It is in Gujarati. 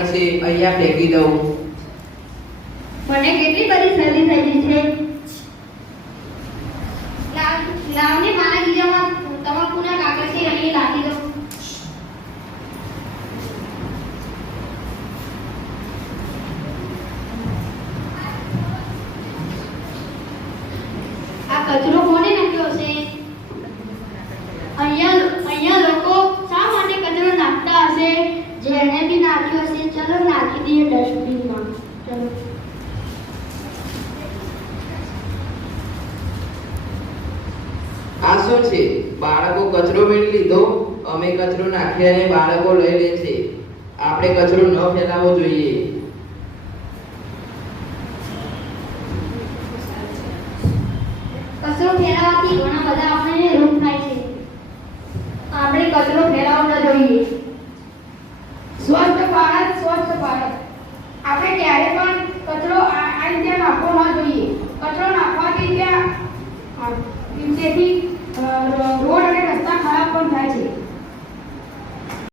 કાગળ છે અહીંયા ફેંકી દઉં. મને કેટલી બધી શરદી થઈ ગઈ છે. લાવને મારા ગીજામાં તમાકુના કાગળ છે અહીં લાગી દો. આ કચરો કોને નાખ્યો છે? અહીંયા લોકો શા માટે કચરો નાખતા હશે? જેણે બી નાખ્યો હશે ચલો નાખી દઈએ ડસ્ટબિનમાં. ચલો. આ શું છે? બાળકો કચરો મેળવી લીધો. અમે કચરો નાખીએ અને બાળકો લઈ લે છે. આપણે કચરો ન ફેલાવવો જોઈએ. કચરો ફેલાવવાથી ઘણા બધા આપણને રોગ થાય છે. આપણે કચરો ફેલાવવો ન જોઈએ. સ્વચ્છ ભારત સ્વચ્છ ભારત. આપણે ક્યારે પણ કચરો આ રીતે નાખવો ન જોઈએ. કચરો નાખવાથી તેથી